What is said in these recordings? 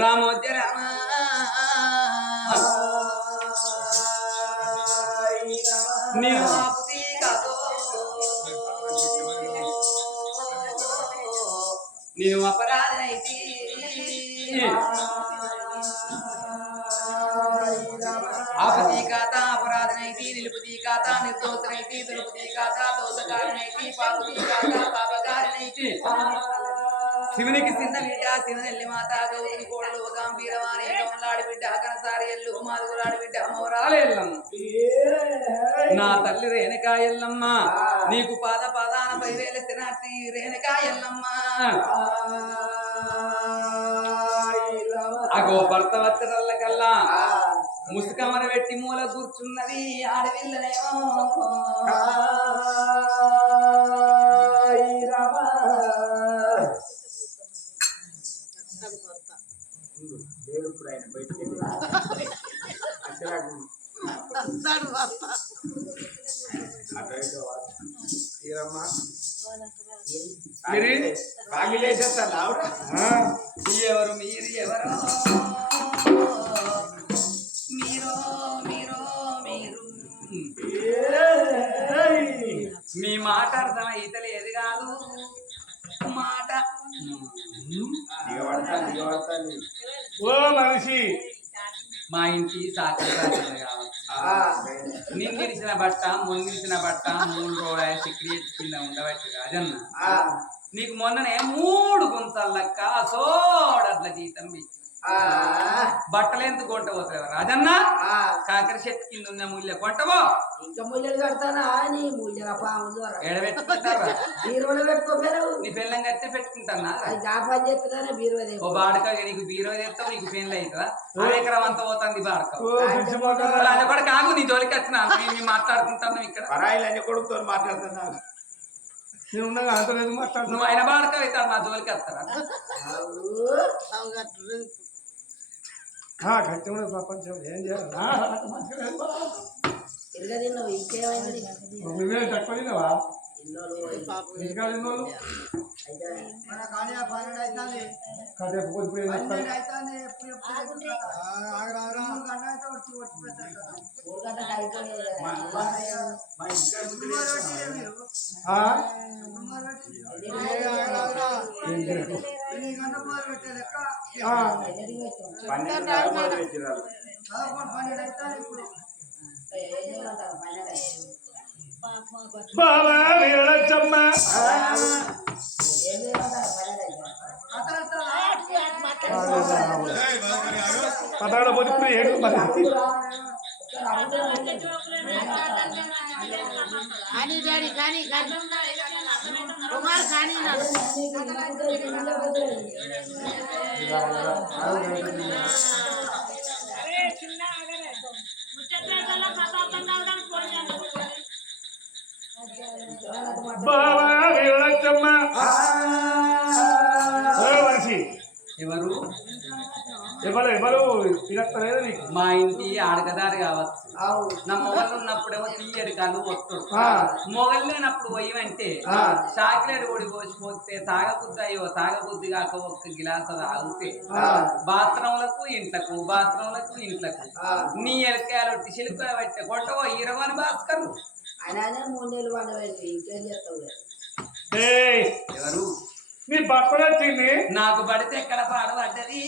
రామోద్య రామ నీవు ఆపుతి కాదో నీవు అపరాధనైతి ఆపతి కాత అపరాధనైతి నిలుపుతి కాత నిర్దోషనైతి దులుపుతి కాత దోషకారణైతి పాపుతి కాత పాపకారణైతి శివునికి చిన్న బిడ్డ శివనెల్లి మాత గౌతమి కోడలు గాంభీరవాణి కమలాడి బిడ్డ కనసారి ఎల్లు మాదుగులాడి బిడ్డ మోరాలే ఎల్లమ్మ నా తల్లి రేణుకా ఎల్లమ్మ నీకు పాదాన 10,000 తినార్తి రేణుకా ఎల్లమ్మ అగో భర్త వచ్చటల్లకల్లా ముసుకమర పెట్టి మూల కూర్చున్నది ఆడవిల్లనేమో ఎవరు మీరు ఎవరో మీరో మీరో మీరు మీ మాట అర్థం అయితే లేదు కాదు మాట ఓ మనిషి మా ఇంటి సాక్షి కావచ్చు నింగిరిచిన బట్ట ముంగిరిచిన బట్ట 3 రోజుల సిక్రియేట్ కింద ఉండవచ్చు రాజన్న నీకు మొన్ననే 3 గుంతల లెక్క సోడట్ల జీతం ఇచ్చి బట్టలు ఎందుకు కొంటపోతావు రాజన్న కాకర చెట్టు కింద ఉన్న ముళ్ళ కొంటవో ఇంకా ముళ్ళలు కడతానా నీ ముళ్ళ పాములు ఎడబెట్టుకుంటారా బీరువలో పెట్టుకోలేవు నీ పెళ్ళం కట్టే పెట్టుకుంటానా జాపని చెప్తానే బీరువా ఓ బాడక నీకు బీరో చేస్తావు నీకు పెళ్ళి అవుతుందా అరేకరం అంతా పోతుంది బాడక కూడా కాదు నీ జోలికి వచ్చినా మేము మాట్లాడుకుంటాను ఇక్కడ పరాయిలన్నీ కొడుకుతో మాట్లాడుతున్నాను నువ్వు ఆయన బాడక అవుతాడు నా జోలికి వస్తారా ప్రపంచం ఏం చేయాలి తిరగదిన్నావు ఇంకేమైంది తక్కువ తిన్నావా బాబా వీరలచ్చమ్మ పతాడ పోతే ఏడు కుమార్ కానీ బాబా వీరలచ్చమ్మ మనిషి ఎవరు ఎవరు ఎవరు తినక్కలేదు నీకు మా ఇంటి ఆడకదారి కావచ్చు నా మొగలు ఉన్నప్పుడేమో తీయడు కాదు వస్తాడు మొగలు లేనప్పుడు పోయివంటే చాక్లెట్ ఓడి పోసిపోతే తాగబుద్ధి అయ్యో తాగబుద్ధి కాక ఒక్క గిలాస తాగితే బాత్రూంలకు ఇంట్లకు నీ ఎలకాయలు చిలుక పెట్టే కొట్టవో 20 భాస్కరు ఆయన 3 నెలలు పండబెట్టి ఇంకేం చేస్తావు ఎవరు నీ భర్త వచ్చింది నాకు పడితే ఎక్కడ పాడబడ్డది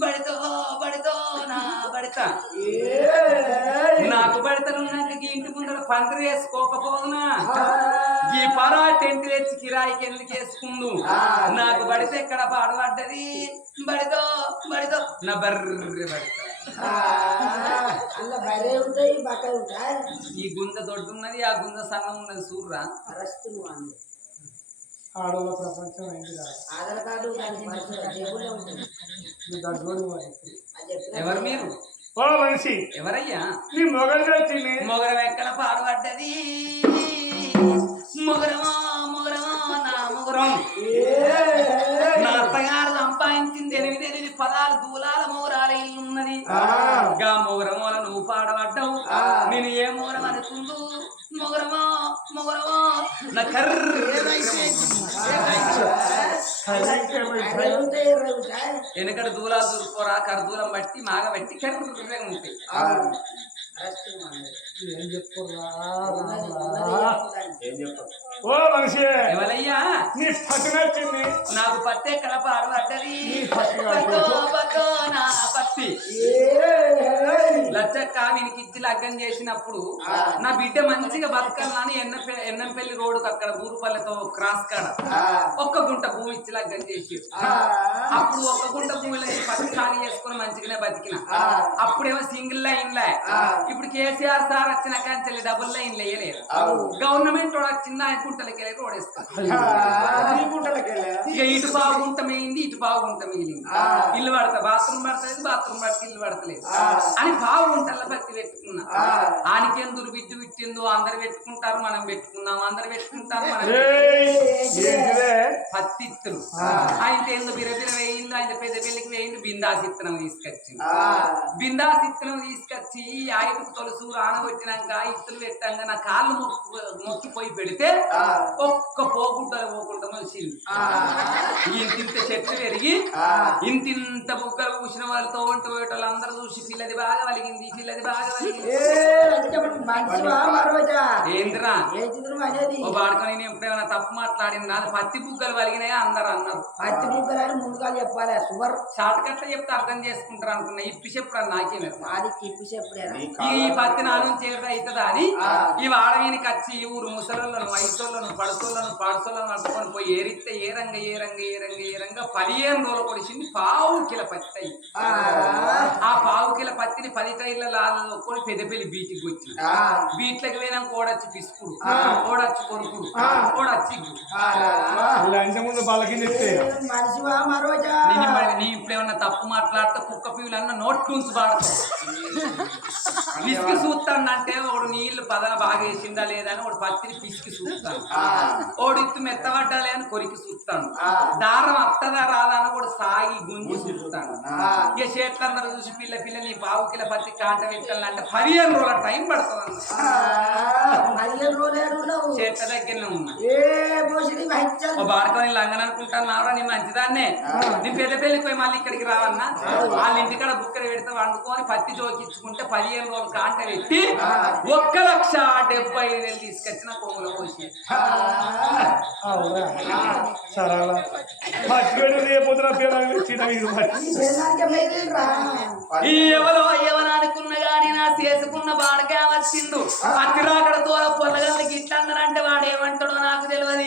బడితో బడితో నా బడిత నాకు బడితనున్నాక ఇంటి ముందర పందిరి వేసుకోకపోదునా ఈ పరా టెంట్ తెచ్చి కిరాయికి ఎందుకు వేసుకుందు నాకు బడితే ఎక్కడ పాడబడ్డది బడితో బడితో నా బర్రె బడిత ఈ గుంజ దొడ్డున్నది ఆ గుంజ సన్నం ఉన్నది చూర్రా ఆడవాళ్ళ ప్రపంచం అయింది ఆధార్ కార్డు ఎవరు మీరు ఓ మనిషి ఎవరయ్యా నీ మొగలు వచ్చింది మొగరం ఎక్కడ పాడబడ్డది మొగరమా మొగరమా నా మొగరం నా అత్తగారు సంపాదించింది 8 పదాలు దూలాల మోరాల ఇల్లు ఉన్నది గా మొగరమోల నువ్వు పాడబడ్డావు నేను ఏ మోరం అనుకుందు మొగరమా మొగరమా నా కర్ర అరే ఉంటాయి ఎర్ర ఉంటాయి వెనకడ దూలాలు దూరుకోరా కర్దూలం బట్టి మాగ బట్టి కర్రగా ఉంటాయి. ఏం చెప్పురా ఏం ఓ మనిషి ఎవరయ్యా నీ పట్టు నచ్చింది. నాకు పత్తే కలపాడు అడ్డది నా పత్తి లచ్చక్క వీనికి ఇచ్చి లగ్గం చేసినప్పుడు నా బిడ్డ మంచిగా బతకాలని ఎన్నంపల్లి రోడ్డుకు అక్కడ ఊరుపల్లెతో క్రాస్ కాడ ఒక్క గుంట భూమి ఇచ్చి లగ్గం చేసి అప్పుడు ఒక్క గుంట భూమిలో పత్తి ఖాళీ చేసుకుని మంచిగానే బతికిన. అప్పుడేమో సింగిల్ లైన్ లా. ఇప్పుడు కేసీఆర్ సార్ వచ్చిన కాంచెల్లి డబుల్ లైన్ వేయలేరు. గవర్నమెంట్ చిన్న గుంటలకి వెళ్ళి రోడ్ వేస్తారు. ఇక ఇటు బాగుంట మిగిలింది ఇటు బాగుంట మిగిలింది. ఇల్లు పడతా బాత్రూమ్ పడతలేదు బాత్రూమ్ పడితే ఇల్లు పడతలేదు అని బాగుంటల్లా బతి పెట్టుకున్నా. ఆనికెందుకు బిడ్డు బిట్టిందో అందరు పెట్టుకుంటారు మనం పెట్టుకున్నాం అందరు పెట్టుకుంటారు మనం పత్తి ఇత్తులు ఆయన ఎందు బిరబిర వేయింది ఆయన పెద్ద పెళ్లికి వేయింది బిందాస్ ఇత్తనం తీసుకొచ్చింది. బిందాస్ ఇత్తనం తీసుకొచ్చి ఆయనకు తొలుసు ఆనగొట్టినాక ఇత్తులు పెట్టాక నా కాళ్ళు మొక్కిపోయి పెడితే ఒక్క పోగుంటలు పోకుండా మనిషింది. ఇంతింత చెట్లు పెరిగి ఇంతింత బుగ్గలు పూసిన వాళ్ళతో వంట పోయేటోళ్ళు అందరూ చూసి పిల్లది బాగా వలిగింది పిల్లది బాగా వలిగింది. ఏంద్రా ఓ బాడుకొని నేను ఎప్పుడేమైనా తప్పు మాట్లాడింది నాది పత్తి బుగ్గలు వలిగినాయి అందరు అన్నారు. పత్తి బుగ్గలు ముందుగా చెప్పాలి షుగర్ షార్ట్ కట్ చెప్తే అర్థం చేసుకుంటారు అనుకున్నా. ఇప్పి చెప్పు నాకేమే అది ఇప్పి చెప్పుడేనా ఈ పత్తి నా నుంచి ఏదో అవుతుందా అని ఈ వాడవీనికి వచ్చి ఈ ఊరు ముసలోళ్ళను వయసోళ్ళను పడుసోళ్ళను పాడుసోళ్ళను పట్టుకొని పోయి ఏరిస్తే ఏ రంగ 15 రోజులు కొడిచింది. పావు కిల పత్తి అయ్యి ఆ పావు కిల పత్తిని 10 టైర్ల లాకొని పెద్దపల్లి బీచ్కి వచ్చింది. బీచ్లకు పోయినా కోడొచ్చి పిసుకుడు కోడొచ్చి కొనుక్కుడు కోడొచ్చి ముందు బాలకి చెప్తే నీ ఇప్పుడేమన్నా తప్పు మాట్లాడితే కుక్క పీవులన్నా నోట్లు ఉంచి పాడతావు. పిసికి చూస్తానంటే ఒకడు నీళ్లు పదన బాగా వేసిందా లేదా అని ఒకడు పత్తిని పిసికి చూస్తాను. ఓడు ఇత్తు మెత్తబడ్డాలే అని కొరికి చూస్తాను. దారం అత్తదా రాదా అని కూడా సాగి గుంజి చూస్తాను. ఇక చేట్లందరూ చూసి పిల్ల నీ పావు కిల పత్తి కాంట పెట్టాలంటే 15 రోజుల టైం పడుతుంది అన్న. చేట్ల దగ్గరనే ఉన్నా బాడుకొని లంగన అనుకుంటాను నావరా నీ మంచిదాన్నే నీ పెద్ద పెళ్లికి పోయి మళ్ళీ ఇక్కడికి రావన్నా వాళ్ళ ఇంటికాడ బుక్కలు పెడితే వండుకొని పత్తి జోకించుకుంటే 15 రోజులు కాంట పెట్టి 1,75,000 తీసుకొచ్చిన కొమ్ములో పోసి ఎవరో ఎవరనుకున్న గాని నా చేసుకున్న బాడకే వచ్చిండు. అతిరాకడ తోల పొల్లగలకి ఇట్లా అన్నారంటే వాడు ఏమంటాడో నాకు తెలియదు.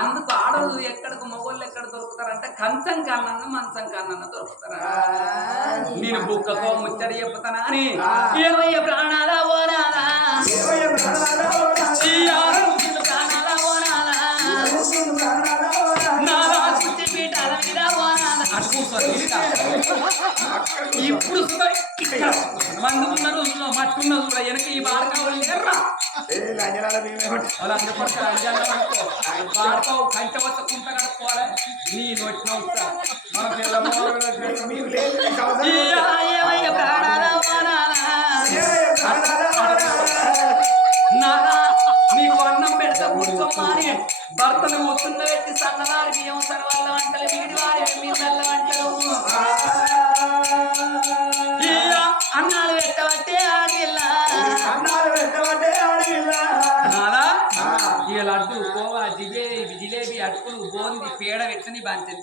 అందుకు ఆడలు ఎక్కడికి మొగోళ్ళు ఎక్కడ దొరుకుతారంటే కంచం కన్నా మంచం కన్నా దొరుకుతారా. నేను బుక్కకో ముచ్చడి చెప్తానా అని ఏమయ్య ప్రాణాల ఓనాలా ప్రాణాల ఓనాలా నాలా కుచ్చి పీఠాల మీద ఓనాలా అటు కూర్చోండి. ఇప్పుడు మందు ఉన్న రోజుల్లో మట్టి ఉన్న రోజుల్లో వెనక ఈ బాడకావులు లేర్రా వాళ్ళందరూ పడితే అంజాలు పడుకో బాడకావు కంట వద్ద కుంట కడుక్కోవాలి. నీ నోటి నవ్వుతా నీకు అన్నం పెడతా కూర్చోమాని భర్తను కూర్చున్న పెట్టి సన్నవారి బియ్యం సర్వాళ్ళ వంటలు వీడి వారి మీళ్ళ వంటలు అన్నాలు పెట్టబట్టే ఆడిల్లా ఇక లడ్డు కోవా జిలేబీ అటుకులు బోంది పేడ పెట్టని బాధ్యత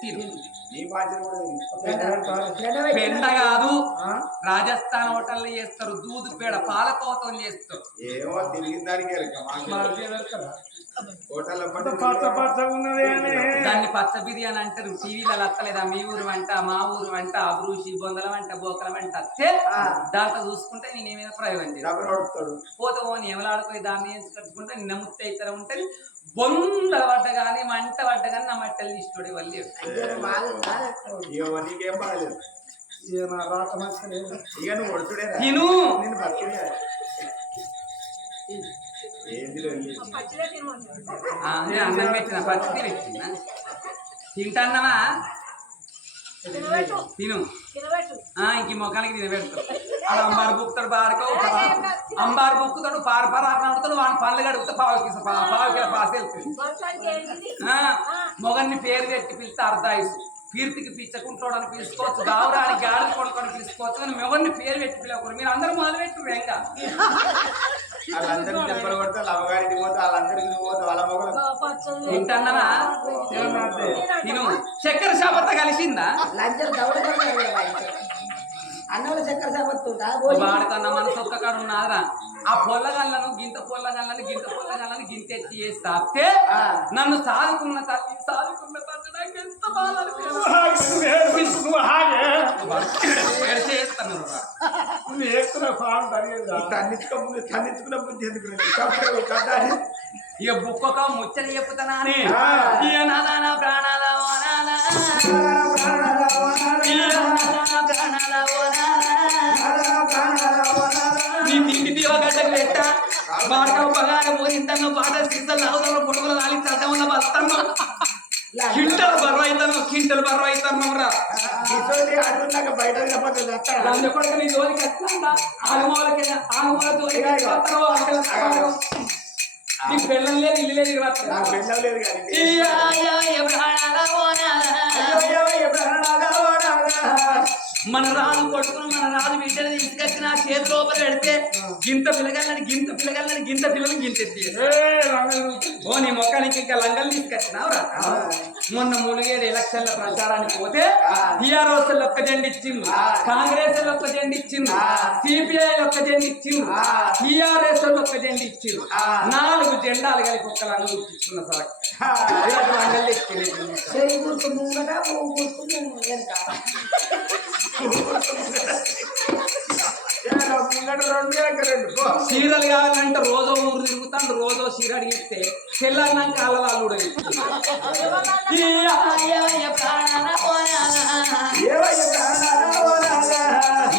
పెండ కాదు రాజస్థాన్ హోటల్లో చేస్తారు. దూదు పేడ పాలకోతం చేస్తారు. దాన్ని పచ్చ బిర్యానీ అంటారు. టీవీలలో వస్తలేదా మీ ఊరు వంట మా ఊరు వంట అబ్రూషి బొందల వంట బోకల వంట వస్తే దాంట్లో చూసుకుంటే నేనేమైనా ప్రయోగం చేస్తాను. పోతే పోని ఎవలాడుకొని దాన్ని కట్టుకుంటే నిన్న ముత్త ఇతర ఉంటుంది. బొందల పడ్డ కానీ మంట పడ్డ కానీ నా మట్టలు ఇష్టడే వాళ్ళు తిను అన్నం పెట్టిన పచ్చి పెట్టిన తింటాన్నవా తిను ఇంక మొక్కలకి తినబెడతాడు. అలా అంబారు బుక్కుతాడు బాడుకో అంబారు బుక్కుతాడు పారపారాడుతాడు వాడిని పళ్ళు కడుగుతా పావుకి పాసెళ్తాడు. మొగన్ని పేరు పెట్టి పిలిస్తే అర్ధాయుసు, కీర్తికి పిచ్చకుంటోడని పిలుచుకోవచ్చు, గావురానికి గాడి కొడుకొని పిలుచుకోవచ్చు, కానీ మొగన్ని పేరు పెట్టి పిలవకూడదు. మీరు అందరూ మొదలు పెట్టుర్రు ఇంకా వాళ్ళందరినీ దెబ్బలు కొడతా లమ్మగారికి పోతా వాళ్ళందరికీ పోతా వాళ్ళ మొగలు తింటన్నానా తిను. చక్కెర శాపత్త కలిసిందా లంచం దౌడ అన్నంలో చక్కెర సాపత్తుంటా వాడికన్నా మనసు ఒక్క కాడు ఉన్నారా? ఆ పొల్లగల్లను గింత గింతెత్తి చేసి తాపితే నన్ను సాదుకున్న తల్లి నాకు ఎంత బాధ చేస్తాను. తన్నించుకున్న బుద్ధి ఎందుకు ఇక బుక్కొక ముచ్చట చెప్పుతానా అని ఇక నాదా ప్రాణాల నీ తిండి దీవగడ్డకు పెట్ట బాడకం బగార పోయిందన్న పాట సీజన్ అవతల పొడుగులు నాలుగు చద్దమన్న బస్తాను కింటలు బర్ర అవుతాను రా బయట కొడుకు నీ జోలికి ఎట్లా ఆగమూల జోలికి నీ పెళ్ళం లేదు ఇల్లు లేదు నాకు పెళ్ళం లేదు కానీ మన రాజు కొట్టుకుని మన రాజు బిడ్డలు తీసుకొచ్చిన చేతి లోపల పెడితే గింత పిల్లలను గింతెత్తి ఓ నీ మొక్కనికి ఇంకా లంగలు తీసుకొచ్చినావురా. మొన్న ములుగేడు ఎలక్షన్ల ప్రచారానికి పోతే టీఆర్ఎస్ ఒక్క జెండా ఇచ్చిండు, కాంగ్రెస్ ఒక్క జెండా ఇచ్చిండు, సిపిఐ ఒక్క జెండా ఇచ్చిండు, టీఆర్ఎస్ ఒక్క జెండా ఇచ్చిండు. 4 జెండాలు కలిపి ఒక్క లంగ గుర్తించుకున్న సార్ లంగలు చీరలు కావాలంటే రోజో ఊరు తిరుగుతాడు, రోజో చీర అడిగిస్తే తెల్లారినాక అల్లవాళ్ళు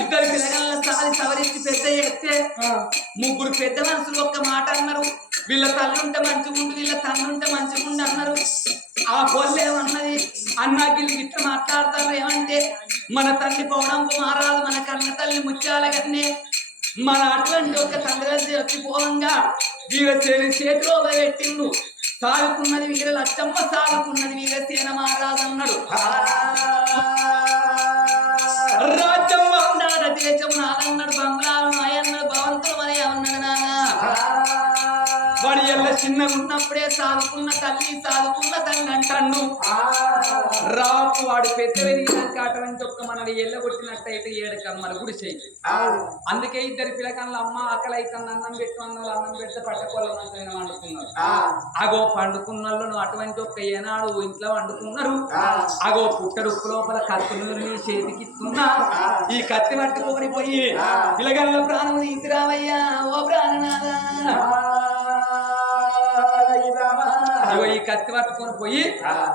ఇద్దరు పిల్లగాళ్ళ సారి సవరించి పెద్ద ఎత్తే 3 పెద్ద మనుషులు ఒక్క మాట అన్నారు. వీళ్ళ తల్లుంటే మంచిగుండు, వీళ్ళ తల్లుంటే మంచిగుండు అన్నారు. ఆ పొల్లేమన్నది అన్నాగిల్లు ఇట్లా మాట్లాడతారు ఏమంటే మన తల్లి పౌడంపు మారాదు, మన కన్న తల్లి ముత్యాల కన్నే, మన అటువంటి ఒక తండ్రి వచ్చిపోవంగా వీర చేతిలో పెట్టిండు. సాగుకున్నది వీర లచ్చమ్మ, సాగుకున్నది వీరసేన మహారాజన్నాడు. రాజ్యం బాగున్నాడ దేశం నాదన్నాడు, బంగ్లాలు నాయన్నాడు, భవంతులు మరి అన్నాడు. నాన్న వాడి ఎల్ల చిన్నగా ఉన్నప్పుడే సాదుకున్న తల్లి అంటాడు. రాపు వాడు పెద్ద వెలిగినాక అటువంటి ఒక్క మనల్ని ఎల్లగొట్టినట్టయితే 7 కమ్మల గుడి చేయి. అందుకే ఇద్దరు పిల్లకాయలు అమ్మ ఆకలి అయితే అన్నం పెట్టు అన్నారు, అన్నం పెడితే పట్టకోళ్ళ మంచం వండుకున్నారు. అగో పండుకున్న వాళ్ళు అటువంటి ఒక్క ఏనాడు ఇంట్లో వండుకున్నారు. అగో పుట్టడు ఉప్పు లోపల కత్తి నూనె చేతికి ఇస్తున్నా, ఈ కత్తి పట్టుకొని పోయి పిల్లగాళ్ళ ప్రాణం తీసుకురావయ్యా ఓ ప్రాణనాథా. ఈ కత్తి పట్టుకొని పోయి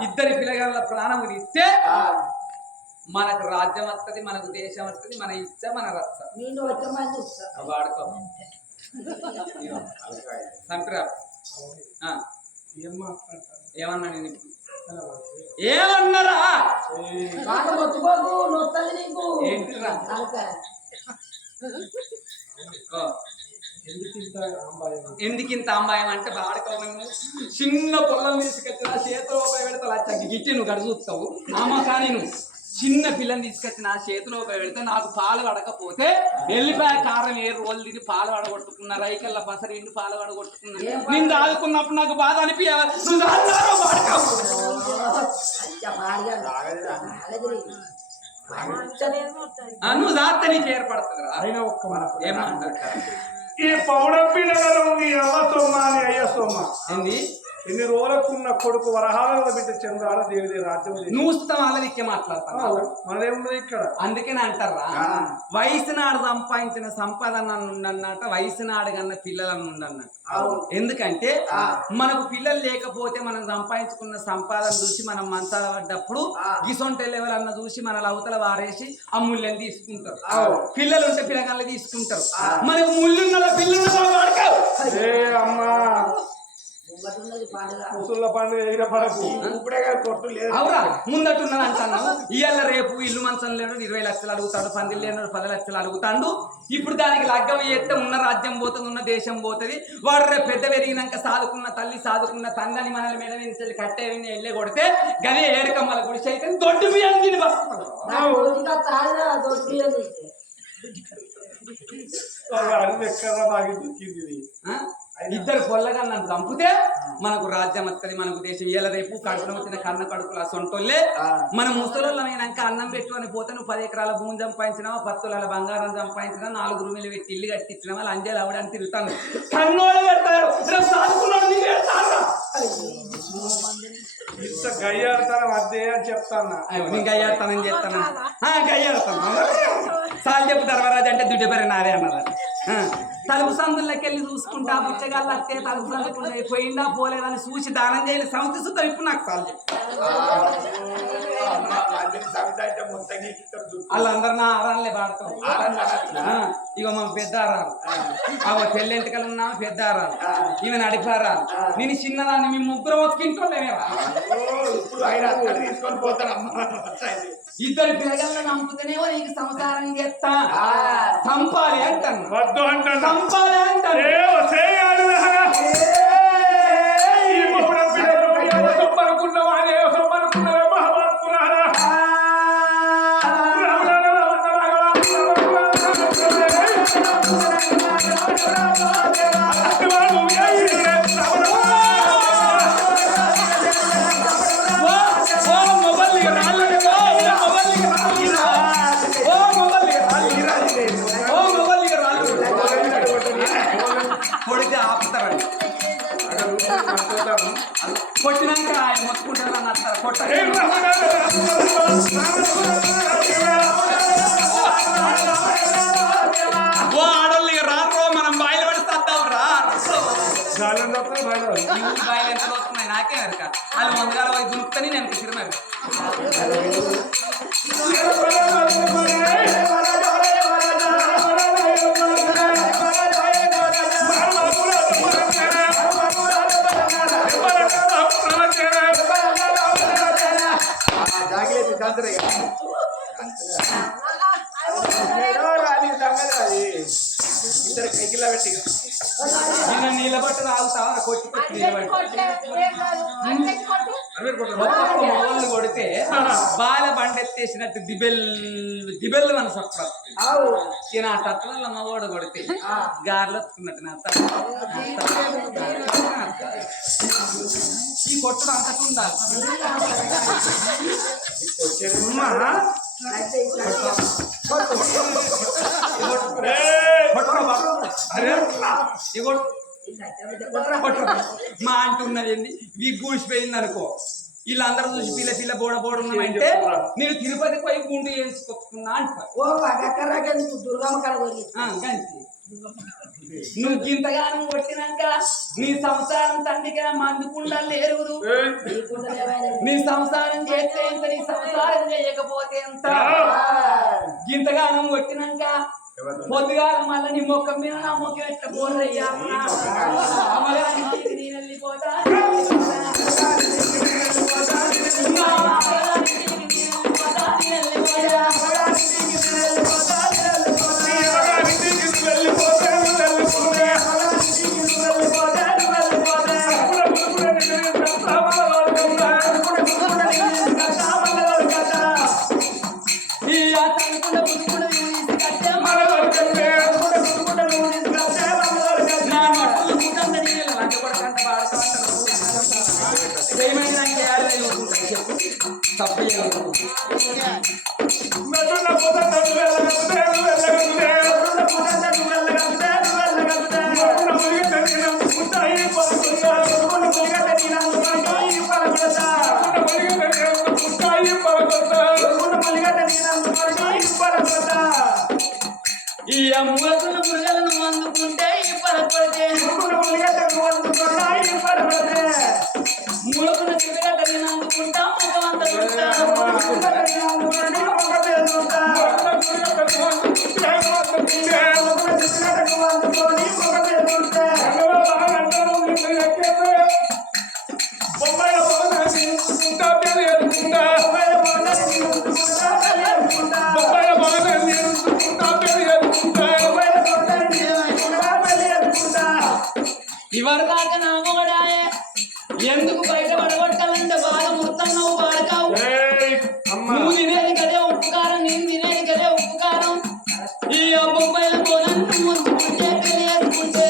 ఇద్దరి పిల్లగాళ్ళ ప్రాణం తీస్తే మనకు రాజ్యం వస్తుంది, మనకు దేశం వస్తుంది, మన ఇచ్చ మన రచ్చ వాడుకో సంక్రా ఏమన్నా నేను ఏమన్నారా ఏంటిరా ఎందుకింత అంబాయం అంటే బాడుకోవడం చిన్న పొలం తీసుకొచ్చిన చేతిలో పెడితే లచ్చకి గిట్టి నువ్వు గడి చూస్తావు అమ్మ. కానీ నువ్వు చిన్న పిల్లని తీసుకొచ్చి నా చేతిలో పెడితే నాకు పాలు పడకపోతే వెళ్ళిపోయా కారం 7 రోజులు తిని పాలు పడగొట్టుకున్నా, రైకల్లా పసరి ఇంటి పాలు పడగొట్టుకున్నా. నేను దాదుకున్నప్పుడు నాకు బాధ అనిపించావు నువ్వు దాస్తే నీకు ఏర్పడుతుందిరా. ఏమంటారు ఈ పౌడం పిల్లలు ఉంది అవ్వ సొమ్మ అని అయ్య సొమ్మ ఏంది ఎన్ని రోజులకున్న కొడుకు వరహాల బిడ్డ చంద్రాల దేవి రాజ్యం నువ్వు వాళ్ళకి మాట్లాడతావు మనదేముండదు ఇక్కడ. అందుకని అంటారా వయసు నాడు సంపాదించిన సంపాదన ఉండన్నట, వయసు నాడు కన్నా పిల్లలను ఉండన్నట. ఎందుకంటే మనకు పిల్లలు లేకపోతే మనం సంపాదించుకున్న సంపాదన చూసి మనం మంచాల పడ్డప్పుడు గిసొంటే లెవెల్ అన్న చూసి మన అవతల వారేసి ఆ ముళ్ళని తీసుకుంటారు. పిల్లలు ఉంటే పిల్లగాళ్ళు తీసుకుంటారు. మనకు ముళ్ళున్న పిల్లలు అమ్మా ఉన్నది పండుగ ముసుళ్ళ పండుగ ఎగిర పడకు ఇప్పుడే కానీ కొట్టు లేదు అవురా ముందట్టున్నది అంటాను ఇవాళ రేపు ఇల్లు మంచం లేడు 20 లక్షలు అడుగుతాడు, పందిళ్ళు లేడు 10 లక్షలు అడుగుతాడు. ఇప్పుడు దానికి లగ్గం చేస్తే ఉన్న రాజ్యం పోతుంది, ఉన్న దేశం పోతుంది. వాడు రేపు పెద్ద పెరిగినాక సాదుకున్న తల్లి సాదుకున్న తండ్రిని మనల్ని మీద నుంచి కట్టే వెళ్ళే కొడితే గదే ఏడుకమ్మల గుడిసి అయితే దొడ్డు బియ్యం తిని వస్తాడు. అది ఎక్కడ బాగా దొరికింది ఇద్దరు పొల్లగా నన్ను చంపితే మనకు రాజ్యం వస్తుంది, మనకు దేశం. ఇయ్యాల రేపు కడుపున వచ్చిన కన్న కడుపుల సొంటోళ్ళే మనం ముసలోళ్ళమైనాక అన్నం పెట్టు అని పోతే నువ్వు 10 ఎకరాల భూమి సంపాదించినావా, 10 తులాల బంగారం సంపాదించినా, 4 రూములు పెట్టి ఇల్లు కట్టించినా వాళ్ళు అంజలు అవడానికి తిరుగుతాను. కన్నోళ్ళు పెడతారు ఇంత గయ్యాడతాను అదే అని చెప్తాను. నేను గయ్యాడతానని చెప్తాను, గయ్యాడతాను సార్ చెప్పు ధర్మరాజు అంటే దుడ్డు పేరు నాదే అన్నారు. తలుపు సందుల్లోకి వెళ్ళి చూసుకుంటా బుచ్చగాళ్ళు అత్తే తలుపు సందుకు పోయిందా పోలేదని చూసి దానం చేయలే సంస్థ సుతం. ఇప్పుడు నాకు సార్ చెప్పు వాళ్ళందరూ నా ఆరాలే పాడతాం. ఇగో మా పెద్ద ఆరాలు అగో తెల్లెంటికలు ఉన్నా పెద్ద ఆరాలు, ఈమె నడిపారాలు, నేను చిన్నదాన్ని మీ ముగ్గురు ఒత్తింటోలేమేవా. తీసుకొని పోతాను ఇద్దరు పిల్లగాళ్ళని నమ్ముతూనేమో నీకు సంసారం చేస్తా సంపాలి అంటాను, వద్దు అంటాను, సంపాలి అంటాను. కొడితే ఆపుతారండి, కొట్టినాక మొత్తుకుంటారు అని అంటారు. కొట్టారు ఓ ఆడోళ్ళు ఇక రారు, మనం బాయిలు పడిస్తాం రా. ఈ ఊరి బాయిలు ఎంత వస్తున్నాయి నాకే అరక వాళ్ళు ముందుగా పోయి దునుకుతాని నేను సిరిమారు. నీళ్ళ బట్టు తాగుతావా కొట్టి మొగళ్ళు కొడితే బాల బండెత్తేసినట్టు దిబెల్లు మన సొక్క ఈయన ఆ తత్వంలో మగోడు కొడితే గారెలు వస్తున్నట్టు నా ఈ కొట్టుడు అంతకు ఉండాలి. మా అంటున్నది విగ్గూసిపోయింది అనుకో, వీళ్ళందరూ చూసి పిల్ల పిల్ల బోడబోడున్నామంటే నేను తిరుపతికి పోయి గుండు వేసుకొచ్చుకున్నా అంటారు. నువ్వు ఇంతగానం కొట్టినాక నీ సంసారం తండ్రిగా మందుకుండా లేరు, నీ సంసారం చేస్తే ఎంత, నీ సంసారం చేయకపోతే ఎంత. ఇంతగానం కొట్టినాక పొద్దుగా మళ్ళీ నీ మొక్క మీద నా మొక్క ఎట్లా పోరయ్యా నేను వెళ్ళిపోతా తప్ప ఈ మూలకున్న పురుగలను అందుకుంటే ఈ పరపడితే మూలకున్న చిరగడ్డని అందుకుంటా చేసుకుంటా పెళ్లి చేసుకుంటా బొబ్బైల బాధలు చేసుకుంటా పెళ్లి చేసుకుంటా ఇవరి దాకా నా మొగడాయే ఎందుకు బయట పడగొట్టాలంటే బాగా మొత్తం నువ్వు వాడకావు నువ్వు తినేది కదే ఉప్పు కారం నేను తినేది కదే ఉప్పు కారం ఈ బొబ్బైల పోలంటే ముందుకుంటే పెళ్లి చేసుకుంటే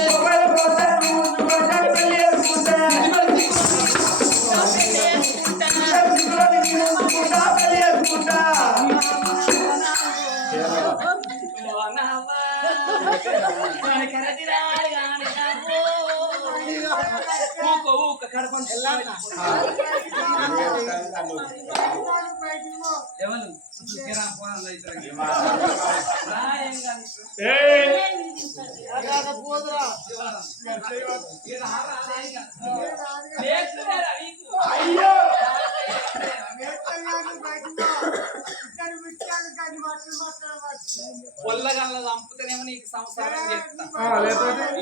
పొల్లగల్ల చంపుతేనేమో నీకు సంసారం చేస్తా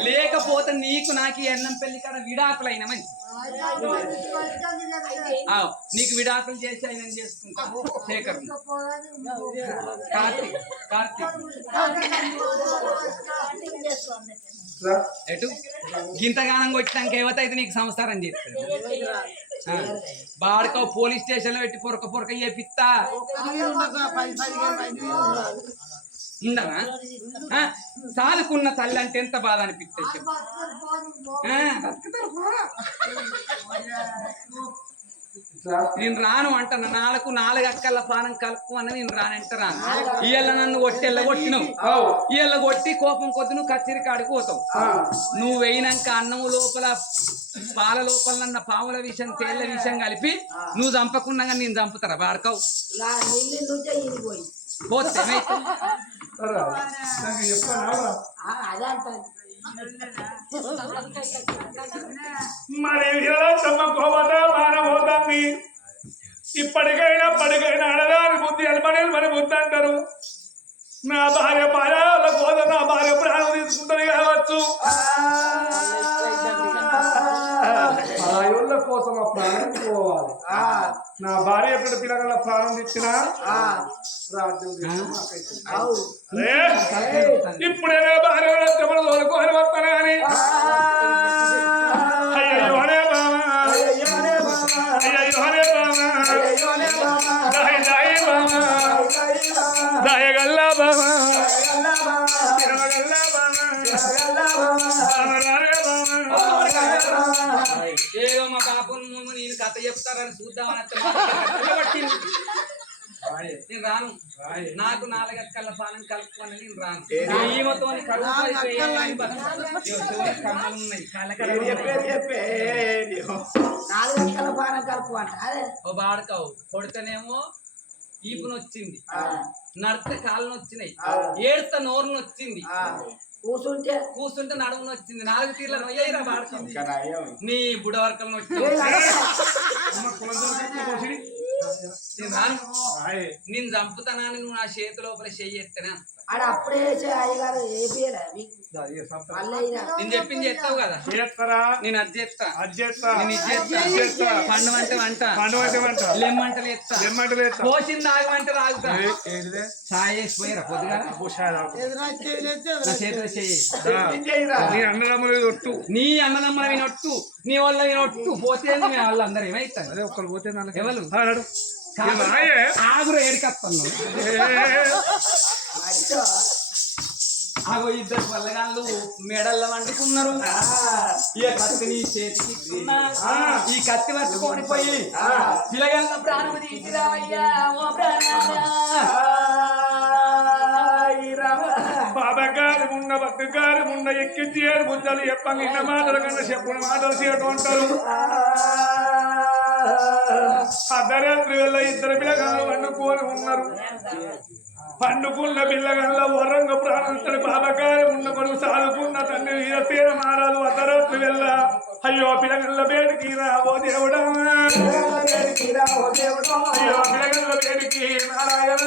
లేకపోతే నీకు నాకు ఎన్నం పెళ్లి కాడ విడాకులైన మంచి నీకు విడాకులు చేసి ఆయన చేసుకుంటా శేఖర్ కార్తీక్ ఎటు గింతగానం కొట్టినాక ఏవతైతే నీకు సంసారం చేస్తాడు బాడుకో పోలీస్ స్టేషన్ లో పెట్టి పొరక చేపిస్తా ఉండనా సాదుకున్న తల్లి అంటే ఎంత బాధ అనిపిస్తుంది నేను రాను అంటాను నాలుగు అక్కల పానం కలుపు అని నేను రానంట రాను ఇయ్యాల నన్ను కొట్టినావు ఇయ్యాల కొట్టి కోపం కొద్ది నువ్వు కచ్చిరి కాడికి పోతావు నువ్వు వేయినాక అన్నము లోపల పాల లోపల నన్న పాముల విషయం తేళ్ల విషయం కలిపి నువ్వు చంపకుండా నేను చంపుతారా బాడకవు పోతే మరి మానబోతుంది ఇప్పటికైనా అడగాని బుద్ధి ఎలమని బుద్ధి అంటారు నా భార్య పాదాల కోసం నా భార్య ప్రాణం తీసుకుంటుంది కావచ్చు ఆయుళ్ళ కోసం ఆ ప్రాణం పోవాలి నా భార్య ఎక్కడ పిల్లగల ప్రాణం తెచ్చినా ఇప్పుడే నా భార్య చెప్పడం తోలుకొని వస్తాను కానీ అయ్యోనే బామా అయ్యోనే బామా దాయి బామా దాయగల్లా బామా ఏదో మా పాపం నేను కథ చెప్తారని చూద్దామని నేను రాను నాకు నాలుగక్కల పానం కలుపుకొని నేను రాను ఈమెతో ఓ బాడకావు కొడితేనేమో ఈపును వచ్చింది నడితే కాళ్ళను వచ్చినాయి ఏడుత నోరును వచ్చింది కూర్చుంటే నడుమును వచ్చింది 4 తీర్ల నొయ్యరా బాడుతుంది నీ బుడవర్కలను వచ్చింది నేను చంపుతానని నువ్వు నా చేతి లోపల చెయ్యేస్తేనా నేను చెప్పింది చేస్తావు కదా నేను అది చేస్తా పండు అంటే వంట లెమ్మంటే లేస్తా పోసింది ఆగమంటే రాగుతా సాయ చేసిపోయారా పొద్దుగా నా చేతిలో చెయ్యి నీ అన్నదమ్ముల వినొట్టు నీ వాళ్ళ వినొట్టు పోతే వాళ్ళందరూ ఏమైతారు అదే ఒక్కరు పోతే ఎవరు ఆగురు ఏడికత్తాను ఆగో ఇద్దరు వల్లగాళ్ళు మెడల్లో వండుకున్నారు ఈ కత్తి నీ చేతికి ఈ కత్తి పట్టుకొని పోయి పిల్లగల్ల ప్రాణం తీసిరావయ్యా బాబాగారి ఉన్న బతుగారి ఉన్న ఎక్కించి 7 బుద్ధలు చెప్పంగా ఇన్న మాటలు కన్నా చెప్పుడు మాటలు చేయటం అంటారు అర్ధరాత్రి వల్ల 2 పిల్లగాళ్ళు వండుకొని ఉన్నారు పండుకున్న పిల్లగల్ల వరంగ ప్రాణులు బాబాగారి ఉన్న కొడుకు సాదుకున్న తండ్రి వీరసేన మారాలు అర్ధరాత్రి వెళ్ళ అయ్యో పిల్లగల్ల బేడికి రావో దేవుడా అయ్యో పిల్లగల్ల బేడికి నారాయణ